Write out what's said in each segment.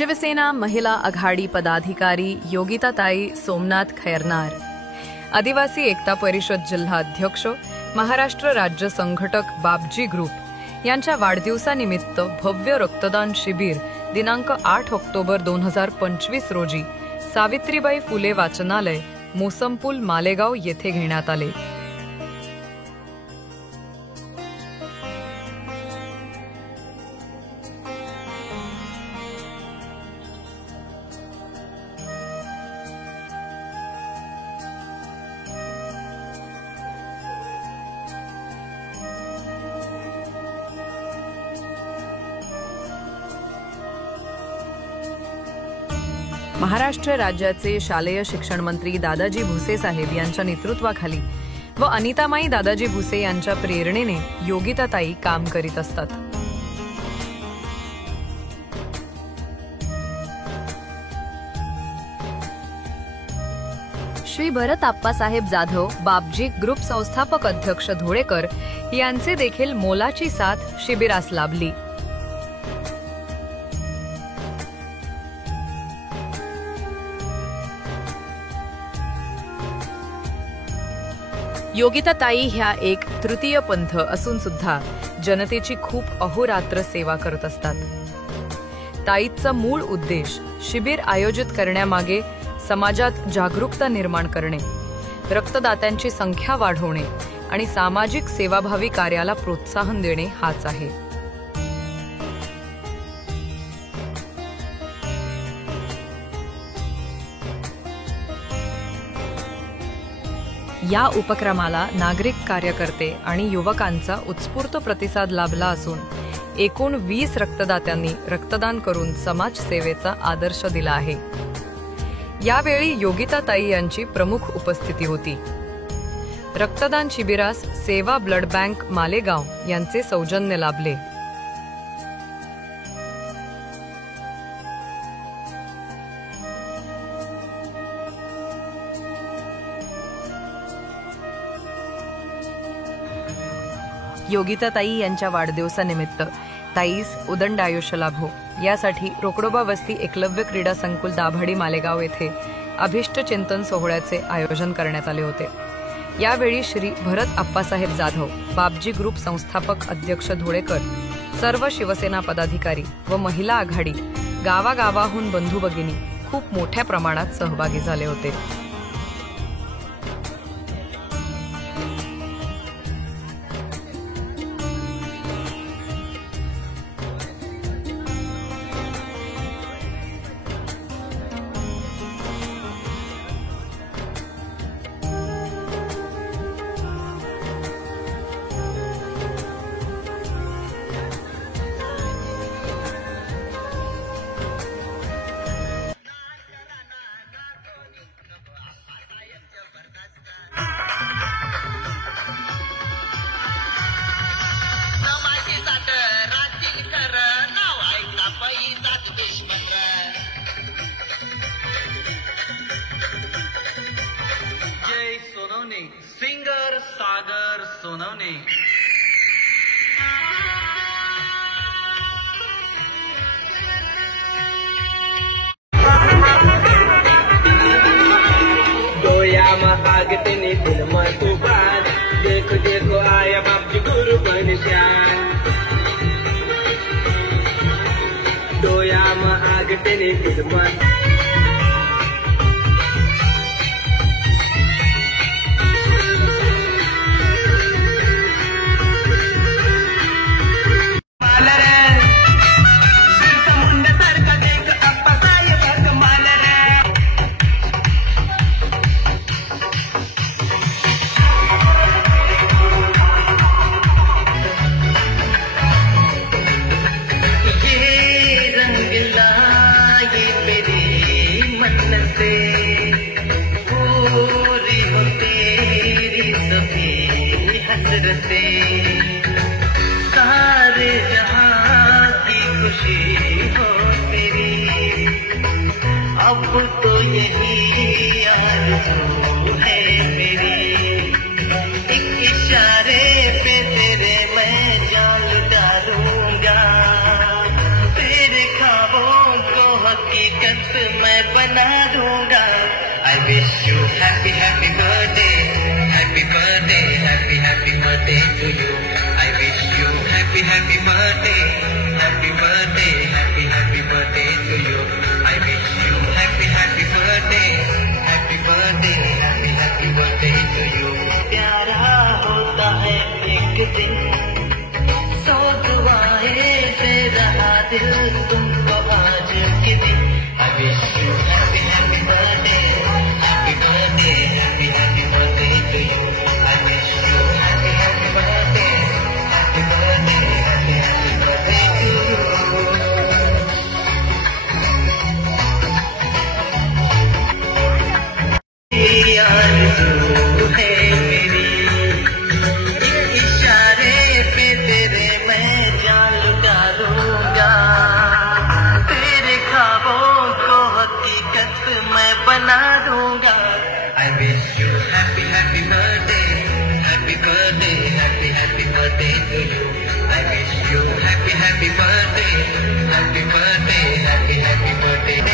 शिवसेना महिला आघाडी पदाधिकारी योगिताताई सोमनाथ खैरनार, आदिवासी एकता परिषद जिल्हा अध्यक्ष महाराष्ट्र राज्य संघटक बापजी ग्रुप यांच्या वाढदिवसानिमित्त भव्य रक्तदान शिबिर दिनांक 8 ऑक्टोबर 2025 रोजी सावित्रीबाई फुले वाचनालय मोसमपूल मालेगाव येथे घेण्यात आले। महाराष्ट्र राज्याचे शालेय शिक्षण मंत्री दादाजी भुसे साहेब यांच्या नेतृत्वाखाली व अनितामाई दादाजी भुसे यांच्या प्रेरणेने योगिताताई काम करीत असतात। श्री भरत आप्पासाहेब जाधव बापजी ग्रुप संस्थापक अध्यक्ष धोळेकर यांचे देखील मोलाची साथ शिबिरास लाभली। योगिताताई ह्या एक तृतीय पंथ असून सुद्धा जनतेची खूप अहोरात्र सेवा करत असतात। ताईचा मूळ उद्देश शिबिर आयोजित करण्यामागे समाजात जागरूकता निर्माण करणे, रक्तदात्यांची संख्या वाढवणे आणि सामाजिक सेवाभावी कार्याला प्रोत्साहन देणे हाच आहे। या उपक्रमाला नागरिक कार्यकर्ते आणि युवकांचा उत्स्फूर्त प्रतिसाद लाभला असून एकूण 20 रक्तदात्यांनी रक्तदान करून समाजसेवेचा आदर्श दिला आहे। यावेळी योगिताताई यांची प्रमुख उपस्थिती होती। रक्तदान शिबिरास सेवा ब्लड बँक मालेगाव यांचे सौजन्य लाभले। योगिताताई यांच्या वाढदिवसानिमित्त ताईस उदंड आयुष्य लाभो यासाठी रोकडोबा वस्ती एकलव्य क्रीडा संकुल दाभाडी मालेगाव येथे अभिष्ट चिंतन सोहळ्याचे आयोजन करण्यात आले होते। यावेळी श्री भरत आप्पासाहेब जाधव बापजी ग्रुप संस्थापक अध्यक्ष धोळेकर, सर्व शिवसेना पदाधिकारी व महिला आघाडी गावागावाहून बंधू भगिनी खूप मोठ्या प्रमाणात सहभागी झाले होते। सिंगर सागर सोनवणे। दोया महागते ने दिल में तू बात देखो देखो आया बापजी गुरु बन श्याम। दोया महागते ने दिल में पूरी हो तेरी सभी हसरतें, सारे जहां की खुशी हो तेरी। अब तो यही आरज़ू है मेरी, एक इशारे पे तेरे मैं जान डालूंगा, तेरे ख्वाबों को हकीकत मैं बना दूंगा. I wish you happy happy birthday, happy birthday, happy happy birthday to you. I wish you happy happy birthday, happy birthday, happy happy birthday to you. I wish you happy happy birthday, happy birthday, happy happy birthday to you. प्यारा होता है एक दिन, सौ दुआएं दे रहा दिल तुमको आज के दिन. I wish you happy happy birthday, happy birthday, happy happy birthday to you. I wish you happy happy birthday, happy birthday, happy happy birthday to you. आरज़ू है मेरी, ये इशारे पे तेरे मैं जान लुटा दूंगा. तेरे ख्वाबों को हकीकत मैं बना दूंगा. I wish you happy happy birthday, happy birthday, happy happy birthday to you. I wish you happy happy birthday, happy birthday, happy happy birthday.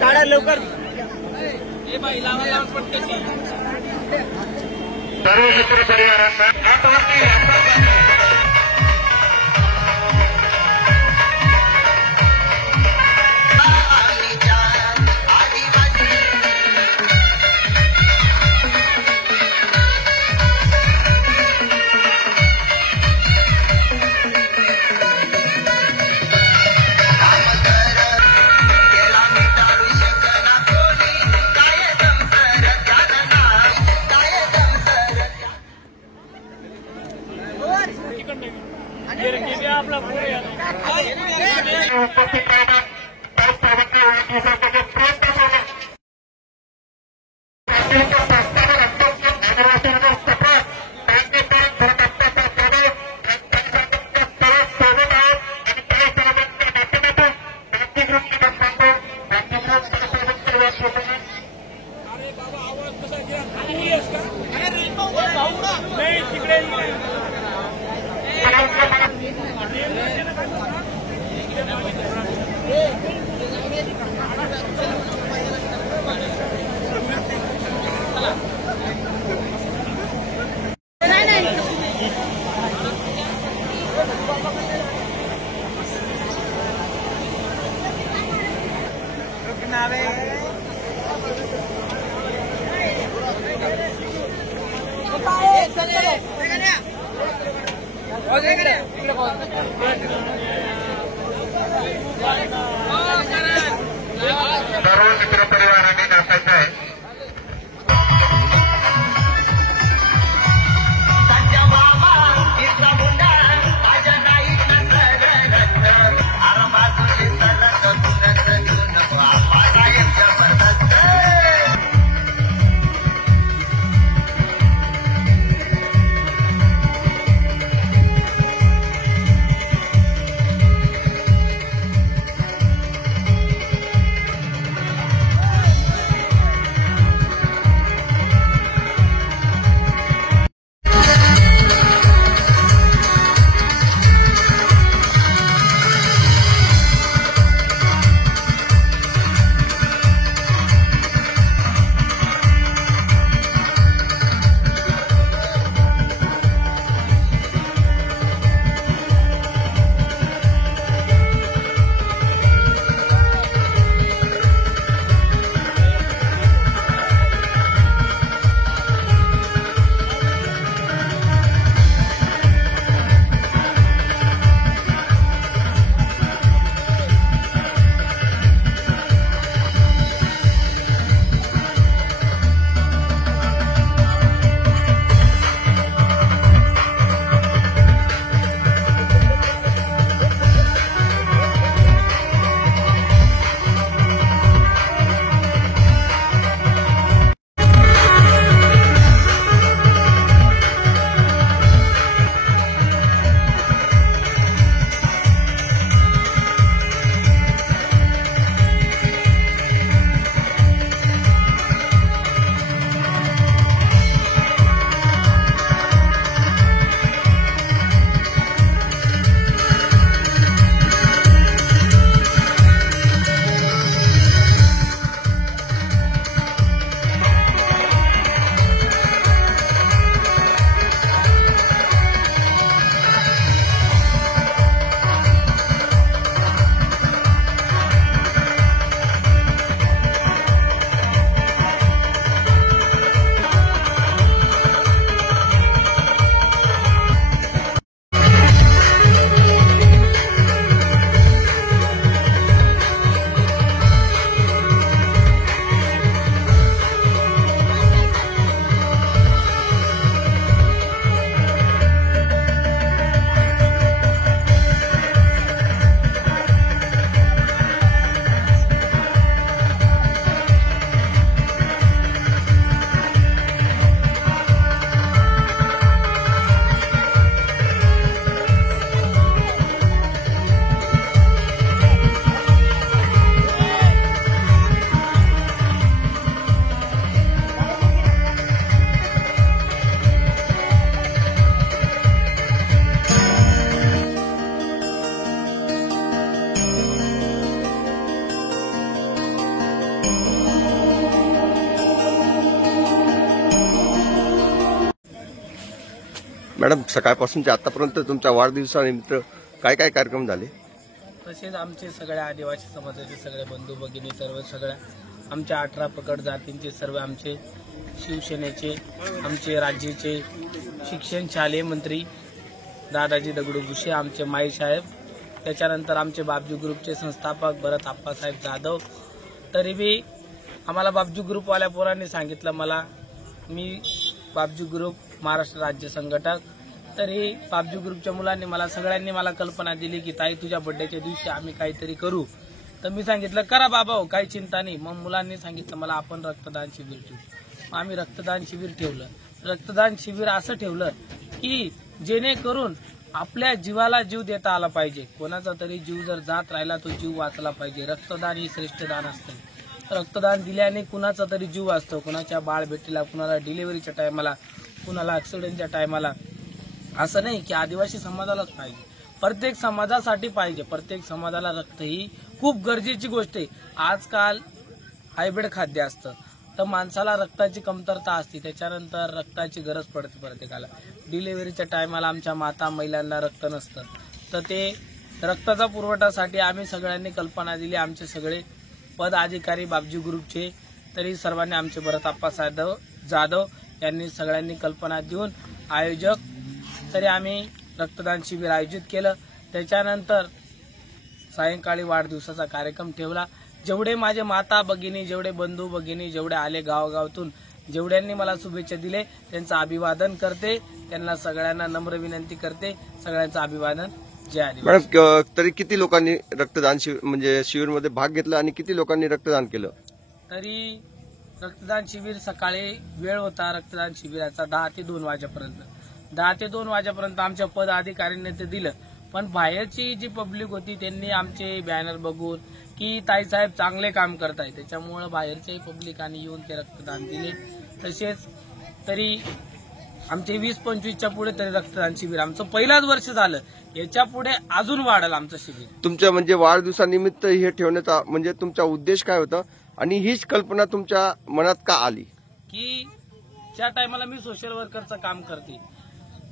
काढा लवकर. सर्व मित्र परिवारांना सर्व मित्र परिवारांनी नाचायचं आहे. मॅडम, सकाळपासूनच्या आतापर्यंत तुमच्या वाढदिवसानिमित्त काय काय कार्यक्रम झाले? तसेच आमचे सगळ्या आदिवासी समाजाचे सगळे बंधू भगिनी सर्व सगळ्या आमच्या 18 प्रकट जातींचे सर्व आमचे शिवसेनेचे आमचे राज्याचे शिक्षण शालेय मंत्री दादाजी दगडू भुसे, आमचे माई साहेब, त्याच्यानंतर आमचे बापजी ग्रुपचे संस्थापक भरत आप्पासाहेब जाधव. तरी बी आम्हाला बापजी ग्रुपवाल्या पोरांनी सांगितलं, मला मी बापजी ग्रुप महाराष्ट्र राज्य संघटक, तरी बापजी ग्रुपच्या मुलांनी मला सगळ्यांनी मला कल्पना दिली की ताई तुझ्या बर्थडेच्या दिवशी आम्ही काहीतरी करू. तर मी सांगितलं करा बाबा हो, काही चिंता नाही. मग मुलांनी सांगितलं मला आपण रक्तदान शिबिर ठेवू. आम्ही रक्तदान शिबिर ठेवलं. रक्तदान शिबिर असं ठेवलं की जेणेकरून आपल्या जीवाला जीव देता आला पाहिजे. कोणाचा तरी जीव जर जात राहिला तो जीव वाचला पाहिजे. रक्तदान ही श्रेष्ठ दान असते. रक्तदान दिल्याने कुणाचा तरी जीव असतो. कुणाच्या बाळ भेटीला, कुणाला डिलिव्हरीच्या टायमाला, कुणाला ऍक्सिडेंटच्या टायमाला. असं नाही की आदिवासी समाजालाच पाहिजे, प्रत्येक समाजासाठी पाहिजे. प्रत्येक समाजाला रक्त ही खूप गरजेची गोष्ट आहे. आजकाल हायब्रिड खाद्य असतं तर माणसाला रक्ताची कमतरता असते. त्याच्यानंतर रक्ताची गरज पडते प्रत्येकाला. डिलिव्हरीच्या टायमाला आमच्या माता महिलांना रक्त नसतं, तर ते रक्ताचा पुरवठासाठी आम्ही सगळ्यांनी कल्पना दिली. आमचे सगळे पदाधिकारी बापजी ग्रुपचे, तरी सर्वांनी आमचे भरत आप्पासाहेब जाधव यांनी सगळ्यांनी कल्पना देऊन आयोजक, तरी आम्ही रक्तदान शिबिर आयोजित केलं. त्याच्यानंतर सायंकाळी वाढदिवसाचा कार्यक्रम ठेवला. जेवढे माझे माता भगिनी, जेवढे बंधू भगिनी, जेवढे आले गावगावातून, जेवढ्यांनी मला शुभेच्छा दिले त्यांचं अभिवादन करते. त्यांना सगळ्यांना नम्र विनंती करते. सगळ्यांचं अभिवादन. जय आदिवासी. मॅडम, तरी किती लोकांनी रक्तदान म्हणजे शिबिरमध्ये भाग घेतला आणि किती लोकांनी रक्तदान केलं? तरी रक्तदान शिबिर सकाळी वेळ होता रक्तदान शिबिराचा 10 ते 2 वाजेपर्यंत. 10 ते 2 वाजेपर्यंत आमच्या पदाधिकाऱ्यांनी ते दिलं. पण बाहेरची जी पब्लिक होती त्यांनी आमचे बॅनर बघून की ताईसाहेब चांगले काम करताय, त्याच्यामुळे बाहेरच्याही पब्लिकांनी येऊन ते रक्तदान दिले. तसेच तरी आमचे 20-25च्या पुढे तरी रक्तदान शिबिर आमचं पहिलाच वर्ष झालं. याच्या पुढे अजून वाढलं आमचं शिबिर. तुमच्या म्हणजे वाढदिवसानिमित्त हे ठेवण्याचा म्हणजे तुमचा उद्देश काय होता आणि हीच कल्पना तुमच्या मनात का आली? की ज्या टायमाला मी सोशल वर्करचं काम करते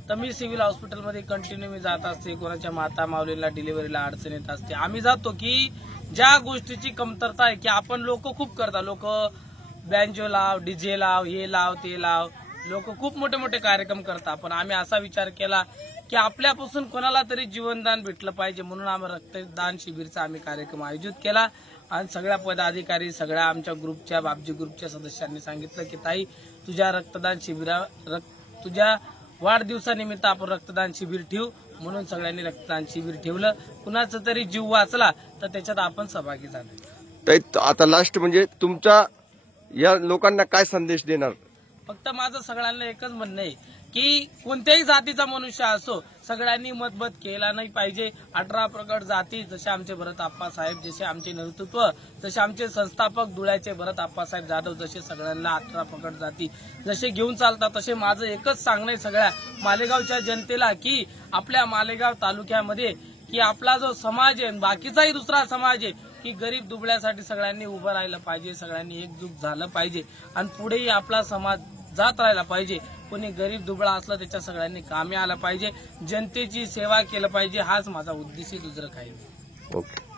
तर मी सिव्हिल हॉस्पिटलमध्ये कंटिन्यू मी जात असते. कोणाच्या माता माऊलीला डिलिव्हरीला अडचण येत असते. आम्ही जातो की ज्या गोष्टीची कमतरता आहे की आपण लोक खूप करतात. लोक बँजो लाव, डीजे लाव, हे लाव, ते लाव, लोक खूप मोठे मोठे कार्यक्रम करतात. पण आम्ही असा विचार केला की आपल्यापासून कोणाला तरी जीवनदान भेटलं पाहिजे, म्हणून आम्ही रक्तदान शिबिरचा आम्ही कार्यक्रम आयोजित केला. आणि सगळ्या पदाधिकारी, सगळ्या आमच्या ग्रुपच्या बापजी ग्रुपच्या सदस्यांनी सांगितलं की ताई तुझ्या रक्तदान तुझ्या वाढदिवसानिमित्त आपण रक्तदान शिबिर ठेवू. म्हणून सगळ्यांनी रक्तदान शिबिर ठेवलं. कुणाचा तरी जीव वाचला तर त्याच्यात आपण सहभागी झालो. ताई, आता लास्ट म्हणजे तुमचा या लोकांना काय संदेश देणार? फक्त माझं सगळ्यांना एकच म्हणणं आहे की कोणत्याही जातीचा मनुष्य असो, सगळ्यांनी मतभेद केला नाही पाहिजे. 18 प्रकट जाती, जसे आमचे भरत आप्पासाहेब, जसे आमचे नेतृत्व, जसे आमचे संस्थापक धुळ्याचे भरत आप्पासाहेब जाधव, जसे सगळ्यांना 18 प्रकट जाती जसे घेऊन चालतात, तसे माझं एकच सांगणं आहे सगळ्या मालेगावच्या जनतेला की आपल्या मालेगाव तालुक्यामध्ये की आपला जो समाज आहे, बाकीचाही दुसरा समाज आहे, की गरीब दुबळ्यासाठी सगळ्यांनी उभं राहिलं पाहिजे. सगळ्यांनी एकजूट झालं पाहिजे आणि पुढेही आपला समाज जात राहिला पाहिजे. कोणी गरीब दुबळा असला त्याच्या सगळ्यांनी कामी आलं पाहिजे. जनतेची सेवा केलं पाहिजे. हाच माझा उद्देश आहे, दुसरं काही नाही. ओके.